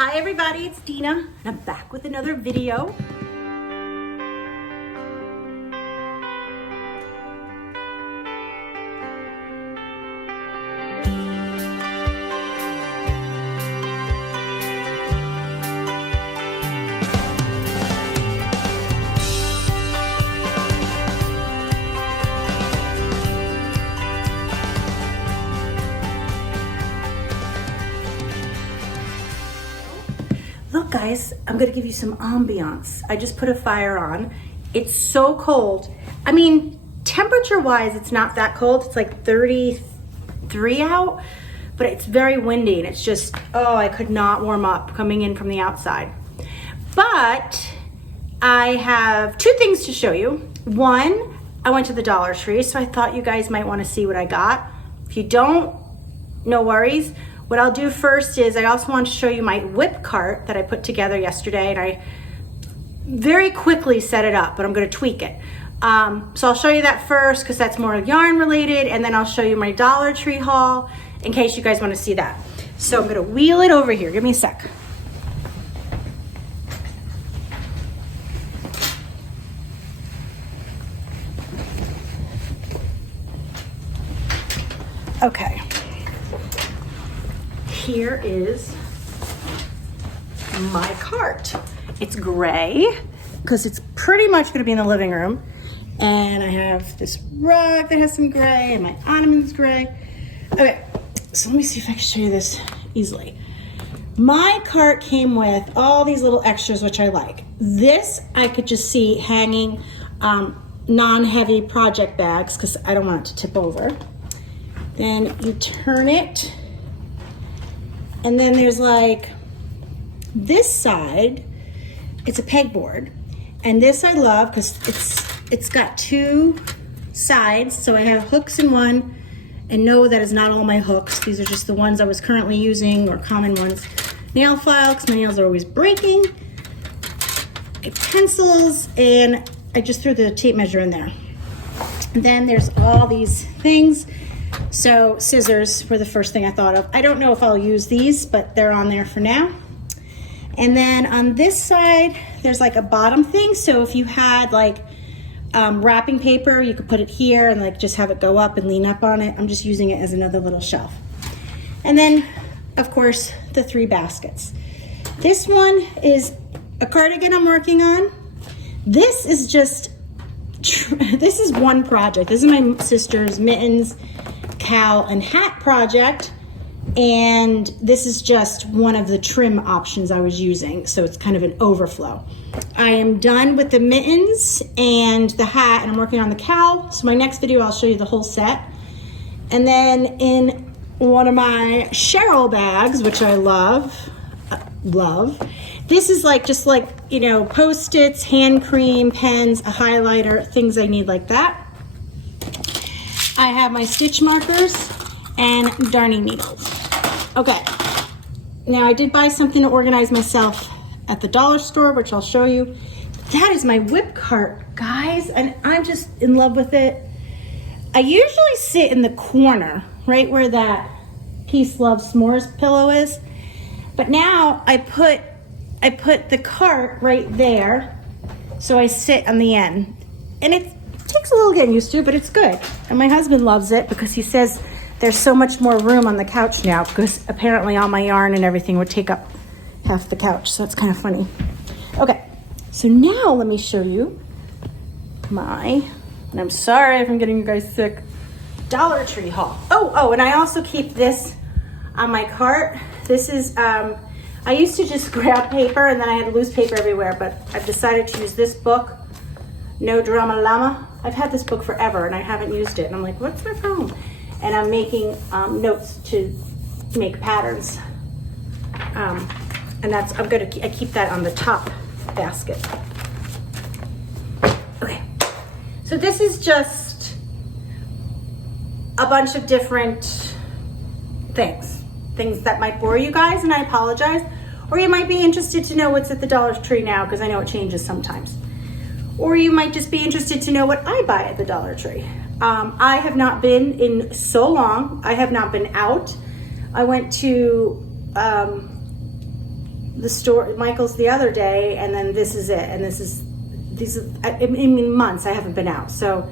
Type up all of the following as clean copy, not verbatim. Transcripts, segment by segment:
Hi everybody, it's Dina, and I'm back with another video. Look guys, I'm gonna give you some ambiance. I just put a fire on. It's so cold. I mean, temperature wise, it's not that cold. It's like 33 out, but it's very windy and it's just, oh, I could not warm up coming in from the outside. But I have two things to show you. One, I went to the Dollar Tree, so I thought you guys might wanna see what I got. If you don't, no worries. What I'll do first is I also want to show you my WIP cart that I put together yesterday, and I very quickly set it up, but I'm going to tweak it. So I'll show you that first because that's more yarn related, and then I'll show you my Dollar Tree haul in case you guys want to see that. So I'm going to wheel it over here. Give me a sec. Okay. Here is my cart. It's gray because it's pretty much going to be in the living room. And I have this rug that has some gray and my ottoman's gray. Okay, so let me see if I can show you this easily. My cart came with all these little extras, which I like. This I could just see hanging non-heavy project bags because I don't want it to tip over. Then you turn it. And then there's like this side, it's a pegboard. And this I love because it's got two sides. So I have hooks in one, and no, that is not all my hooks. These are just the ones I was currently using or common ones. Nail file, because my nails are always breaking. I have pencils, and I just threw the tape measure in there. And then there's all these things. So scissors were the first thing I thought of. I don't know if I'll use these, but they're on there for now. And then on this side, there's like a bottom thing. So if you had like wrapping paper, you could put it here and like just have it go up and lean up on it. I'm just using it as another little shelf. And then, of course, the 3 baskets. This one is a cardigan I'm working on. This is just, this is one project. This is my sister's mittens, cowl, and hat project, and this is just one of the trim options I was using, so it's kind of an overflow. I am done with the mittens and the hat, and I'm working on the cowl, so my next video I'll show you the whole set. And then in one of my Cheryl bags, which I love, this is like just like, you know, Post-its, hand cream, pens, a highlighter, things I need like that. I have my stitch markers and darning needles. Okay, now I did buy something to organize myself at the dollar store, which I'll show you. That is my WIP cart, guys, and I'm just in love with it. I usually sit in the corner, right where that Peace Love S'mores pillow is, but now I put the cart right there, so I sit on the end, and it takes a little getting used to, but it's good. And my husband loves it because he says there's so much more room on the couch now because apparently all my yarn and everything would take up half the couch, so it's kind of funny. Okay, so now let me show you my, and I'm sorry if I'm getting you guys sick, Dollar Tree haul. Oh, and I also keep this on my cart. This is, I used to just grab paper and then I had loose paper everywhere, but I've decided to use this book, No Drama Llama. I've had this book forever and I haven't used it. And I'm like, what's my problem? And I'm making notes to make patterns. And that's, I keep that on the top basket. Okay, so this is just a bunch of different things that might bore you guys, and I apologize. Or you might be interested to know what's at the Dollar Tree now, because I know it changes sometimes. Or you might just be interested to know what I buy at the Dollar Tree. I have not been in so long. I have not been out. I went to the store, Michael's the other day, and then this is it. And I mean, months I haven't been out. So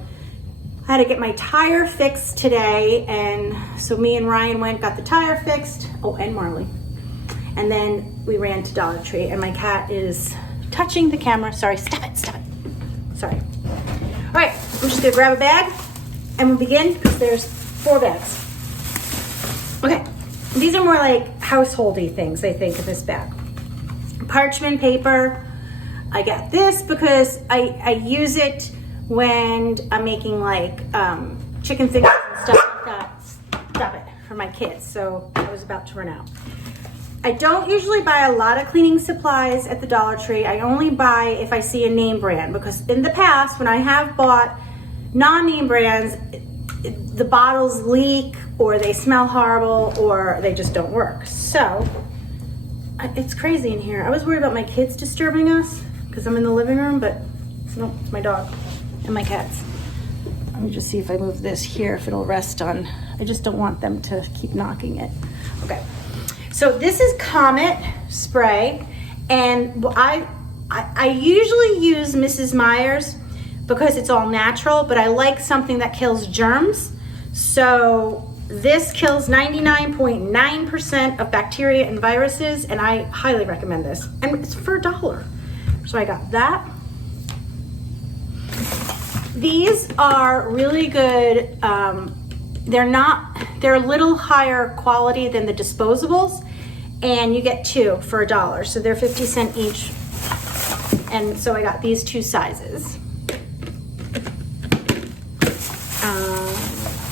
I had to get my tire fixed today. And so me and Ryan went, got the tire fixed. Oh, and Marley. And then we ran to Dollar Tree, and my cat is touching the camera. Sorry, stop it. Sorry. All right, I'm just gonna grab a bag and we'll begin because there's 4 bags. Okay, these are more like householdy things, I think, in this bag. Parchment paper. I got this because I use it when I'm making like chicken fingers and stuff like that. Stop it, for my kids. So I was about to run out. I don't usually buy a lot of cleaning supplies at the Dollar Tree. I only buy if I see a name brand, because in the past when I have bought non-name brands, the bottles leak or they smell horrible or they just don't work. So it's crazy in here. I was worried about my kids disturbing us because I'm in the living room, but no, it's my dog and my cats. Let me just see if I move this here, if it'll rest on. I just don't want them to keep knocking it. Okay. So this is Comet spray, and I usually use Mrs. Meyer's because it's all natural, but I like something that kills germs. So this kills 99.9% of bacteria and viruses, and I highly recommend this. And it's for $1. So I got that. These are really good. They're a little higher quality than the disposables, and you get 2 for $1. So they're 50 cents each. And so I got these 2 sizes.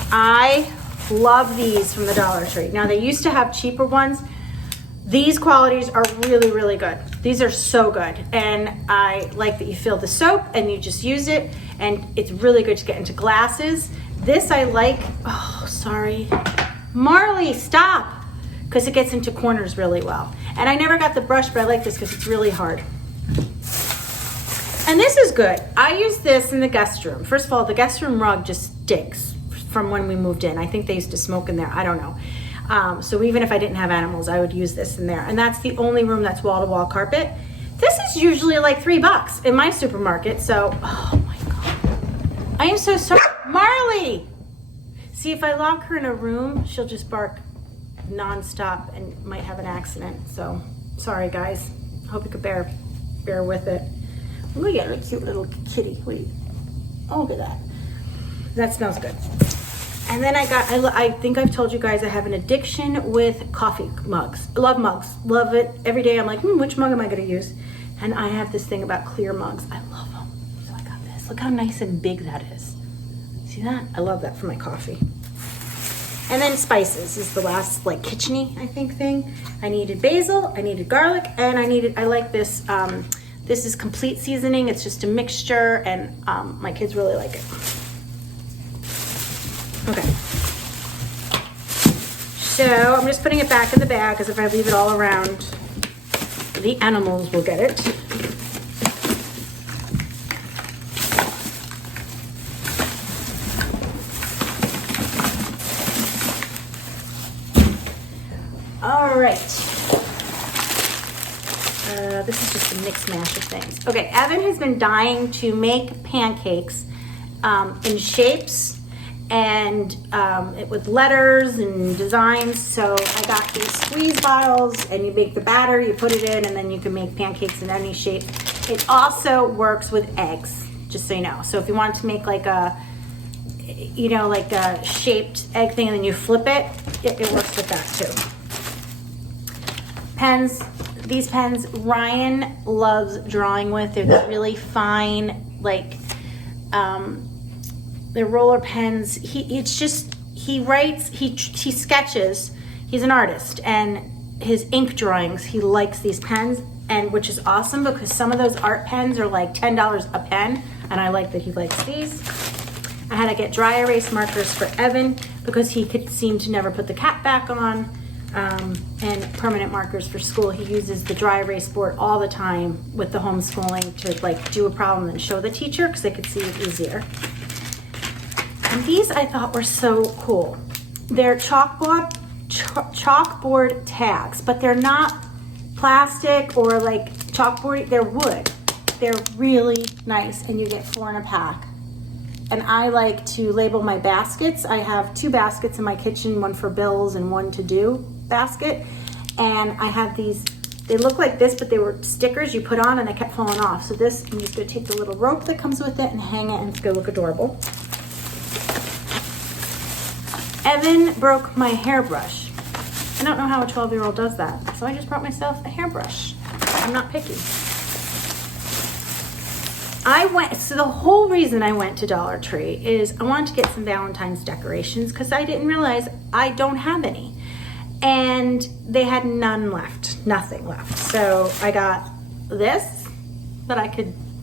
I love these from the Dollar Tree. Now they used to have cheaper ones. These qualities are really, really good. These are so good. And I like that you fill the soap and you just use it, and it's really good to get into glasses. This I like, oh, sorry. Marley, stop, because it gets into corners really well. And I never got the brush, but I like this because it's really hard. And this is good. I use this in the guest room. First of all, the guest room rug just stinks from when we moved in. I think they used to smoke in there, I don't know. So even if I didn't have animals, I would use this in there. And that's the only room that's wall-to-wall carpet. This is usually like $3 in my supermarket, so, oh my God. I am so sorry. Marley! See, if I lock her in a room, she'll just bark nonstop and might have an accident. So, sorry guys. Hope you could bear with it. Look at a cute little kitty. Wait. Oh, look at that. That smells good. And then I think I've told you guys I have an addiction with coffee mugs. I love mugs. Love it. Every day I'm like, which mug am I going to use? And I have this thing about clear mugs. I love them. So I got this. Look how nice and big that is. See that? I love that for my coffee. And then spices is the last like kitchen-y, I think, thing. I needed basil, I needed garlic, and I like this. This is complete seasoning. It's just a mixture, and my kids really like it. Okay. So I'm just putting it back in the bag because if I leave it all around, the animals will get it. All right. This is just a mix mash of things. Okay, Evan has been dying to make pancakes in shapes and with letters and designs. So I got these squeeze bottles, and you make the batter, you put it in, and then you can make pancakes in any shape. It also works with eggs, just so you know. So if you wanted to make like a, like a shaped egg thing, and then you flip it, it works with that too. Pens, these pens Ryan loves drawing with. They're really fine, like they're roller pens. He writes, he sketches. He's an artist, and his ink drawings, he likes these pens, and which is awesome because some of those art pens are like $10 a pen, and I like that he likes these. I had to get dry erase markers for Evan because he could seem to never put the cap back on. And permanent markers for school. He uses the dry erase board all the time with the homeschooling to like do a problem and show the teacher because they could see it easier. And these I thought were so cool. They're chalkboard tags, but they're not plastic or like chalkboard, they're wood. They're really nice, and you get 4 in a pack. And I like to label my baskets. I have 2 baskets in my kitchen, one for bills and one to do basket. And I have these, they look like this, but they were stickers you put on and they kept falling off. So this, I'm just gonna take the little rope that comes with it and hang it, and it's gonna look adorable. Evan broke my hairbrush. I don't know how a 12-year-old does that. So I just brought myself a hairbrush. I'm not picky. So the whole reason I went to Dollar Tree is I wanted to get some Valentine's decorations because I didn't realize I don't have any. And they had none left, nothing left. So I got this, but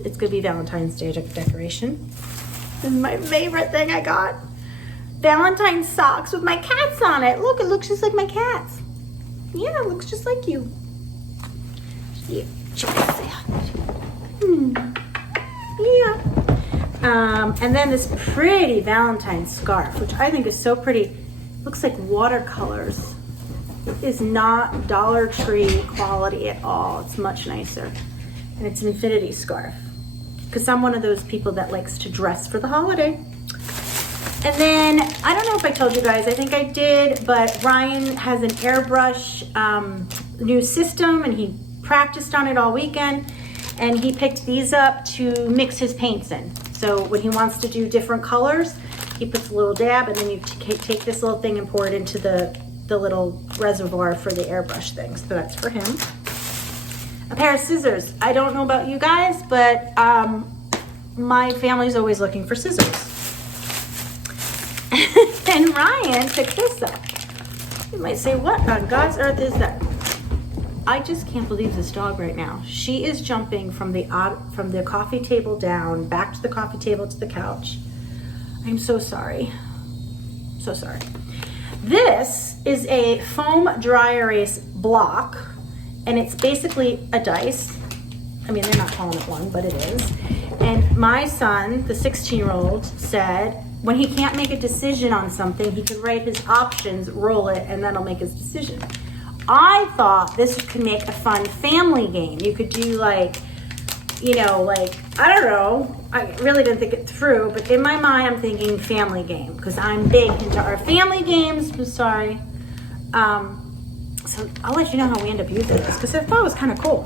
it's gonna be Valentine's Day decoration. This is my favorite thing I got. Valentine's socks with my cats on it. Look, it looks just like my cats. Yeah, it looks just like you. Yeah. Yeah. And then this pretty Valentine's scarf, which I think is so pretty. Looks like watercolors. It is not Dollar Tree quality at all. It's much nicer. And it's an infinity scarf. Because I'm one of those people that likes to dress for the holiday. And then, I don't know if I told you guys, I think I did, but Ryan has an airbrush new system, and he practiced on it all weekend, and he picked these up to mix his paints in. So when he wants to do different colors, he puts a little dab, and then you take this little thing and pour it into the little reservoir for the airbrush thing. So that's for him. A pair of scissors. I don't know about you guys, but my family's always looking for scissors. And Ryan picked this up. You might say, what on God's earth is that? I just can't believe this dog right now. She is jumping from the coffee table down, back to the coffee table to the couch. I'm so sorry. So sorry. This is a foam dry erase block, and it's basically a dice. I mean, they're not calling it one, but it is. And my son, the 16-year-old, said when he can't make a decision on something, he could write his options, roll it, and then he'll make his decision. I thought this could make a fun family game. You could do like, you know, like, I don't know. I really didn't think it through, but in my mind, I'm thinking family game because I'm big into our family games. I'm sorry. So I'll let you know how we end up using this because I thought it was kind of cool.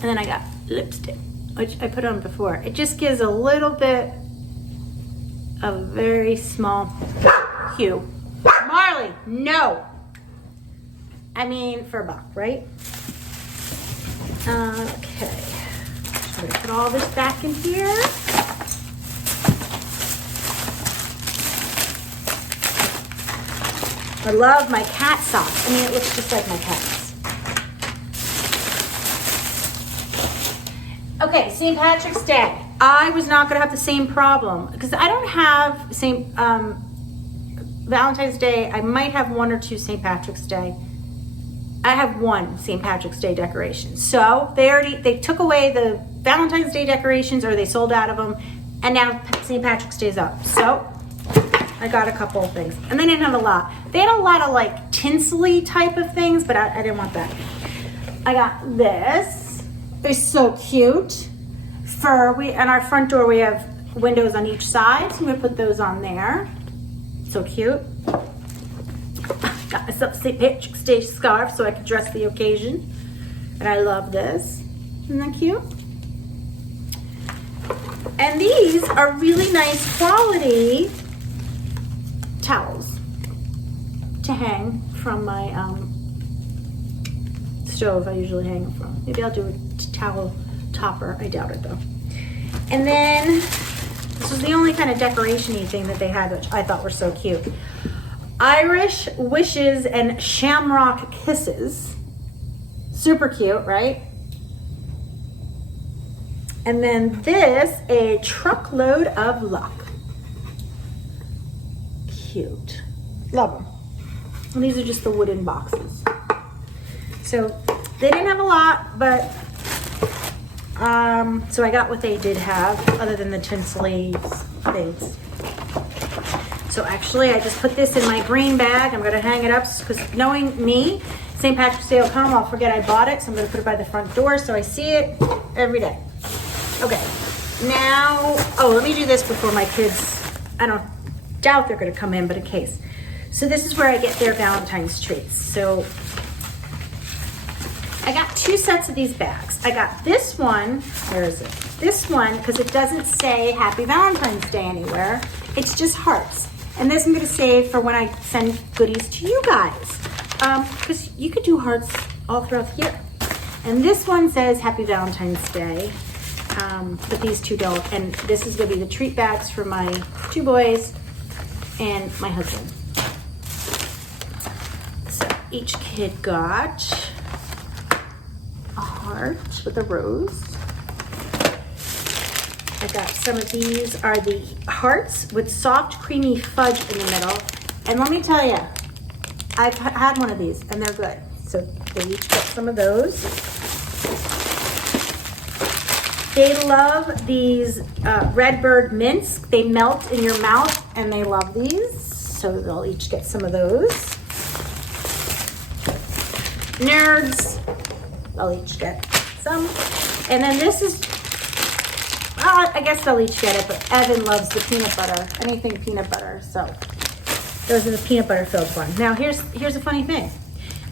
And then I got lipstick, which I put on before. It just gives a little bit of very small hue. Marley, no. I mean, for $1, right? Okay. So I'm gonna put all this back in here. I love my cat socks. I mean, it looks just like my cat's. Okay, St. Patrick's Day. I was not gonna have the same problem because I don't have Valentine's Day. I might have 1 or 2 St. Patrick's Day. I have 1 St. Patrick's Day decoration. So they took away the Valentine's Day decorations, or they sold out of them, and now St. Patrick's Day is up. So I got a couple of things, and they didn't have a lot. They had a lot of like tinsely type of things, but I didn't want that. I got this. It's so cute. On our front door we have windows on each side, so I'm gonna put those on there. So cute. Got myself a St. Patrick's Day scarf so I could dress the occasion. And I love this. Isn't that cute? And these are really nice quality towels to hang from my stove I usually hang them from. Maybe I'll do a towel topper. I doubt it though. And then this was the only kind of decoration-y thing that they had, which I thought were so cute. Irish Wishes and Shamrock Kisses. Super cute, right? And then this, a Truckload of Luck. Cute. Love them. And these are just the wooden boxes. So they didn't have a lot, but so I got what they did have, other than the tinsely things. So actually, I just put this in my green bag. I'm gonna hang it up because knowing me, St. Patrick's Day will come, I'll forget I bought it, so I'm gonna put it by the front door so I see it every day. Okay, now, oh, let me do this before my kids, I don't doubt they're gonna come in, but in case. So this is where I get their Valentine's treats. So I got 2 sets of these bags. I got this one, where is it? This one, because it doesn't say Happy Valentine's Day anywhere. It's just hearts. And this I'm gonna save for when I send goodies to you guys. Because you could do hearts all throughout the year. And this one says Happy Valentine's Day, but these 2 don't. And this is gonna be the treat bags for my 2 boys and my husband. So each kid got a heart with a rose. I got some of these are the hearts with soft creamy fudge in the middle. And let me tell you, I've had one of these and they're good. So they each get some of those. They love these Redbird mints. They melt in your mouth and they love these. So they'll each get some of those. Nerds, they'll each get some. And then this is, I guess they'll each get it, but Evan loves the peanut butter, anything peanut butter. So those are the peanut butter filled one. Now here's a funny thing.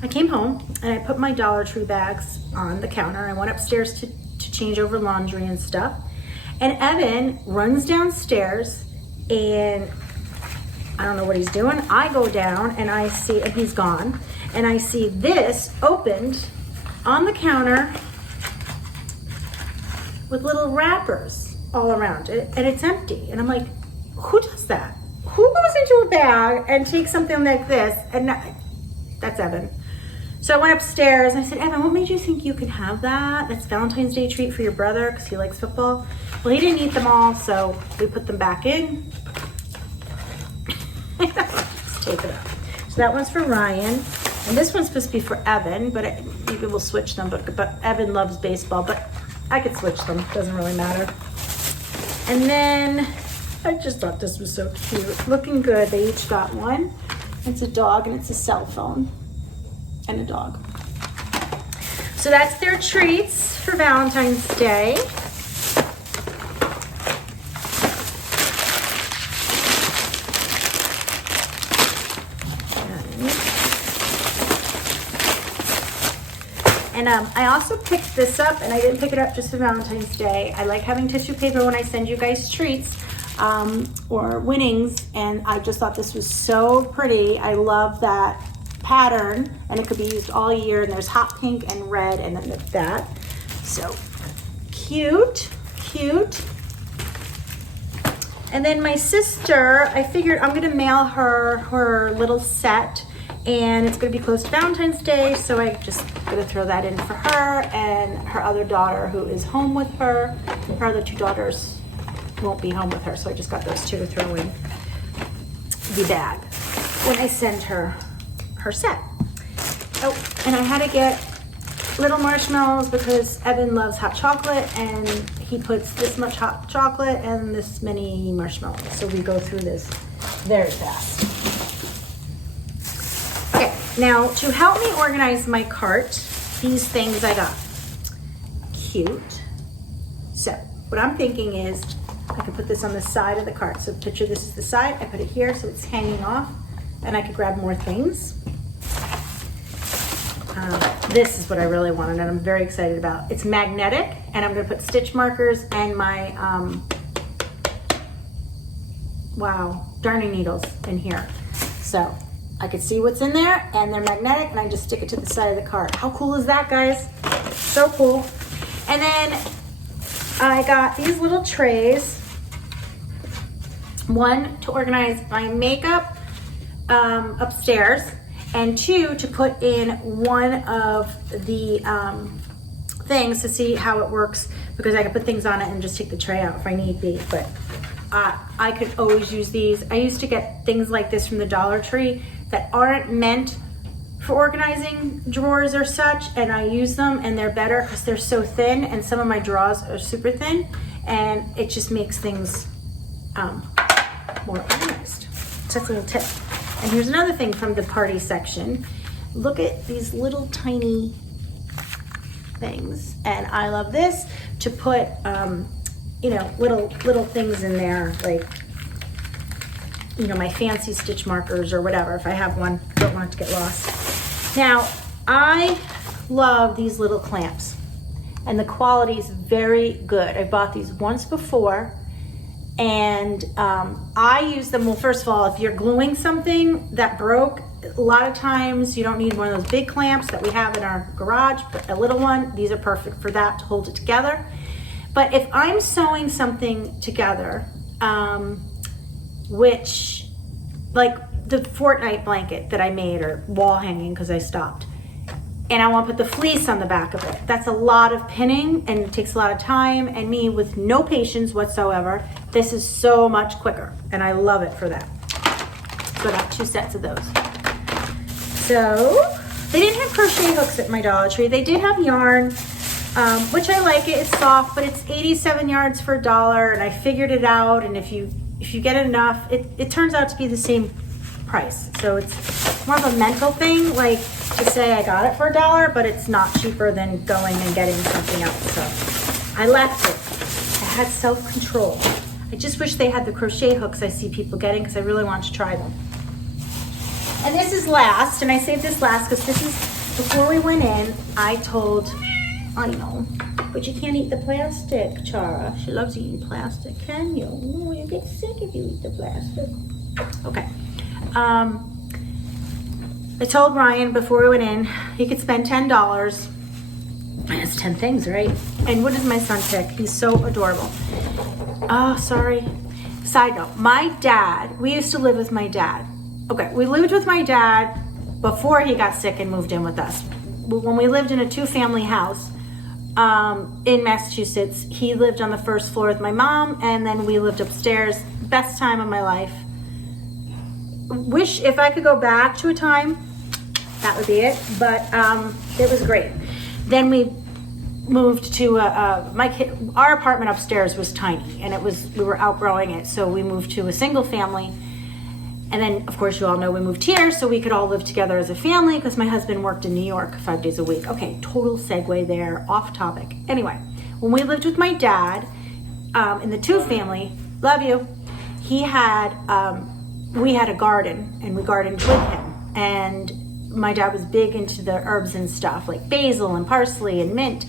I came home and I put my Dollar Tree bags on the counter. I went upstairs to change over laundry and stuff. And Evan runs downstairs and I don't know what he's doing. I go down and I see, and he's gone. And I see this opened on the counter with little wrappers all around it, and it's empty. And I'm like, who does that? Who goes into a bag and takes something like this? And that's Evan. So I went upstairs and I said, Evan, what made you think you can have that? That's Valentine's Day treat for your brother because he likes football. Well, he didn't eat them all, so we put them back in. Let's take it up. So that one's for Ryan. And this one's supposed to be for Evan, but maybe we'll switch them. But Evan loves baseball, but I could switch them. Doesn't really matter. And then I just thought this was so cute. Looking good. They each got one. It's a dog and it's a cell phone and a dog. So that's their treats for Valentine's Day. And I also picked this up, and I didn't pick it up just for Valentine's Day. I like having tissue paper when I send you guys treats or winnings, and I just thought this was so pretty. I love that pattern, and it could be used all year, and there's hot pink and red, and then that. So cute, cute. And then my sister, I figured I'm gonna mail her little set, and it's gonna be close to Valentine's Day, so I just gonna throw that in for her and her other daughter who is home with her. Her other 2 daughters won't be home with her, so I just got those 2 to throw in the bag when I send her set. Oh, and I had to get little marshmallows because Evan loves hot chocolate, and he puts this much hot chocolate and this many marshmallows. So we go through this very fast. Okay, now to help me organize my cart, these things I got. Cute. So what I'm thinking is I could put this on the side of the cart. So picture this is the side, I put it here so it's hanging off, and I could grab more things. This is what I really wanted and I'm very excited about. It's magnetic, and I'm gonna put stitch markers and my, darning needles in here. So I could see what's in there, and they're magnetic, and I just stick it to the side of the cart. How cool is that, guys? So cool. And then I got these little trays. One to organize my makeup upstairs, and 2 to put in one of the things to see how it works, because I can put things on it and just take the tray out if I need be. But I could always use these. I used to get things like this from the Dollar Tree that aren't meant for organizing drawers or such, and I use them, and they're better because they're so thin, and some of my drawers are super thin, and it just makes things more organized. So that's a little tip. And here's another thing from the party section. Look at these little tiny things. And I love this to put, you know, little things in there, like, you know, my fancy stitch markers or whatever. If I have one, don't want it to get lost. Now, I love these little clamps, and the quality is very good. I bought these once before, and I use them, well, first of all, if you're gluing something that broke, a lot of times you don't need one of those big clamps that we have in our garage, but a little one, these are perfect for that, to hold it together. But if I'm sewing something together, which, like the Fortnite blanket that I made, or wall hanging because I stopped, and I want to put the fleece on the back of it, that's a lot of pinning and it takes a lot of time, and me with no patience whatsoever, this is so much quicker, and I love it for that. So I got 2 sets of those. So they didn't have crochet hooks at my Dollar Tree. They did have yarn, which I like it. It's soft, but it's 87 yards for $1, and I figured it out, and if you get enough, it turns out to be the same price. So it's more of a mental thing, like to say I got it for $1, but it's not cheaper than going and getting something else. So I left it. I had self-control. I just wish they had the crochet hooks I see people getting, because I really want to try them. And this is last, and I saved this last because this is, before we went in, I told, I know, but you can't eat the plastic, Chara. She loves eating plastic, can you? No, you get sick if you eat the plastic. Okay. I told Ryan before we went in, he could spend $10. That's 10 things, right? And what does my son pick? He's so adorable. Oh, sorry. Side note, my dad, we used to live with my dad. Okay, we lived with my dad before he got sick and moved in with us. When we lived in a 2-family house in Massachusetts, he lived on the 1st floor with my mom, and then we lived upstairs. Best time of my life. Wish if I could go back to a time, that would be it, but it was great. Then we moved to our apartment upstairs was tiny, and we were outgrowing it, so we moved to a single family. And then, of course, you all know we moved here so we could all live together as a family, because my husband worked in New York 5 days a week. Okay, total segue there, off topic. Anyway, when we lived with my dad in the 2-family, love you, we had a garden, and we gardened with him. And my dad was big into the herbs and stuff, like basil and parsley and mint.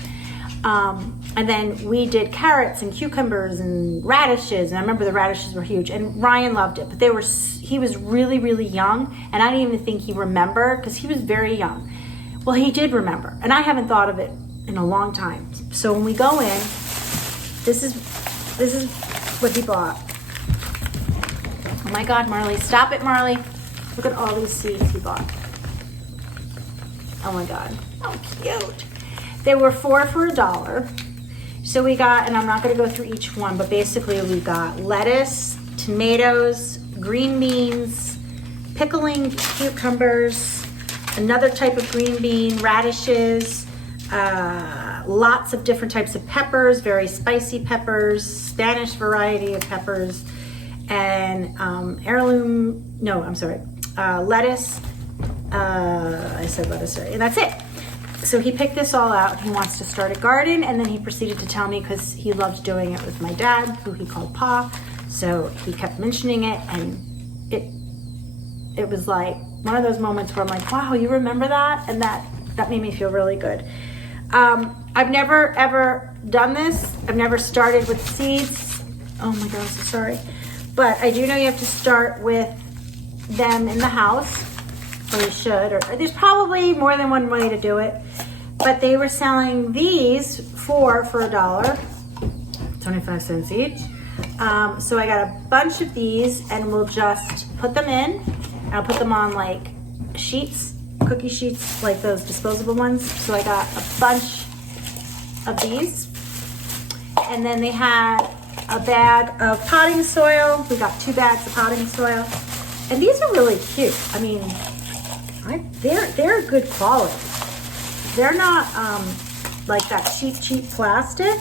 And then we did carrots and cucumbers and radishes, and I remember the radishes were huge, and Ryan loved it, but he was really, really young, and I didn't even think he remembered, because he was very young. Well, he did remember, and I haven't thought of it in a long time. So when we go in, this is what he bought. Oh my God, Marley, stop it, Marley. Look at all these seeds he bought. Oh my God, how cute. They were 4 for $1. So we got, and I'm not gonna go through each one, but basically we got lettuce, tomatoes, green beans, pickling cucumbers, another type of green bean, radishes, lots of different types of peppers, very spicy peppers, Spanish variety of peppers, and lettuce. I said lettuce, sorry, and that's it. So he picked this all out. He wants to start a garden, and then he proceeded to tell me, because he loved doing it with my dad, who he called Pa. So he kept mentioning it, and it was like one of those moments where I'm like, wow, you remember that? And that made me feel really good. I've never ever done this. I've never started with seeds. Oh my God, I'm so sorry. But I do know you have to start with them in the house, or you should, or there's probably more than one way to do it. But they were selling these for $1, 25 cents each. So I got a bunch of these, and we'll just put them in. I'll put them on like sheets, cookie sheets, like those disposable ones. So I got a bunch of these. And then they had a bag of potting soil. We got 2 bags of potting soil. And these are really cute. I mean, they're good quality. They're not like that cheap plastic.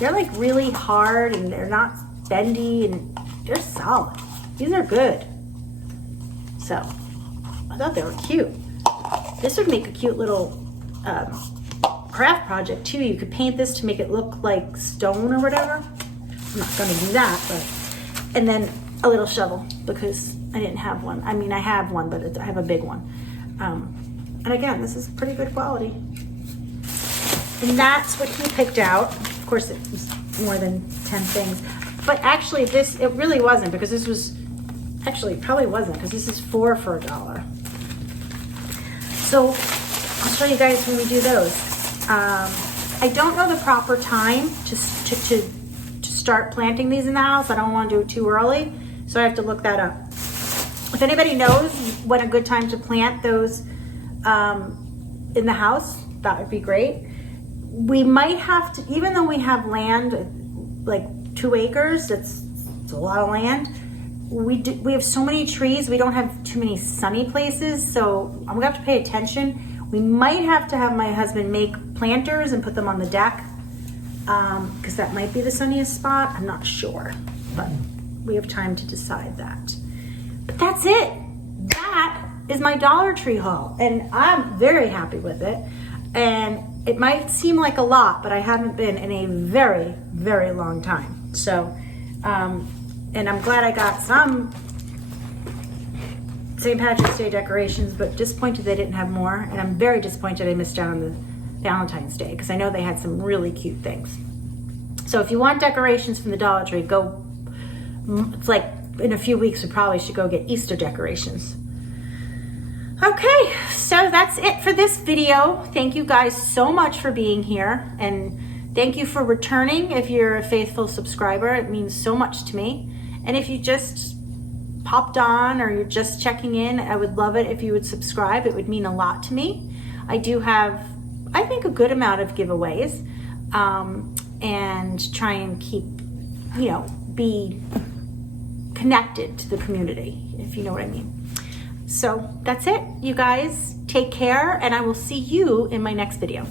They're like really hard, and they're not bendy, and they're solid. These are good. So I thought they were cute. This would make a cute little craft project too. You could paint this to make it look like stone or whatever. I'm not gonna do that, but, and then a little shovel because I didn't have one. I mean, I have one, but I have a big one. And again, this is pretty good quality. And that's what he picked out. Of course, it was more than 10 things. But actually this, it really wasn't, because this was, actually it probably wasn't, because this is 4 for $1. So I'll show you guys when we do those. I don't know the proper time to start planting these in the house. I don't want to do it too early, so I have to look that up. If anybody knows when a good time to plant those in the house, that would be great. We might have to, even though we have land, like 2 acres, it's a lot of land. We have so many trees, we don't have too many sunny places, so I'm gonna have to pay attention. We might have to have my husband make planters and put them on the deck, because that might be the sunniest spot. I'm not sure, but we have time to decide that. But that's it. That is my Dollar Tree haul, and I'm very happy with it. And it might seem like a lot, but I haven't been in a very, very long time. So, and I'm glad I got some St. Patrick's Day decorations, but disappointed they didn't have more. And I'm very disappointed I missed out on the Valentine's Day, because I know they had some really cute things. So if you want decorations from the Dollar Tree, go, it's like in a few weeks we probably should go get Easter decorations. Okay, so that's it for this video. Thank you guys so much for being here, and thank you for returning. If you're a faithful subscriber, it means so much to me. And if you just popped on or you're just checking in, I would love it if you would subscribe. It would mean a lot to me. I do have, I think, a good amount of giveaways, and try and keep, you know, be connected to the community, if you know what I mean. So that's it, you guys. Take care, and I will see you in my next video.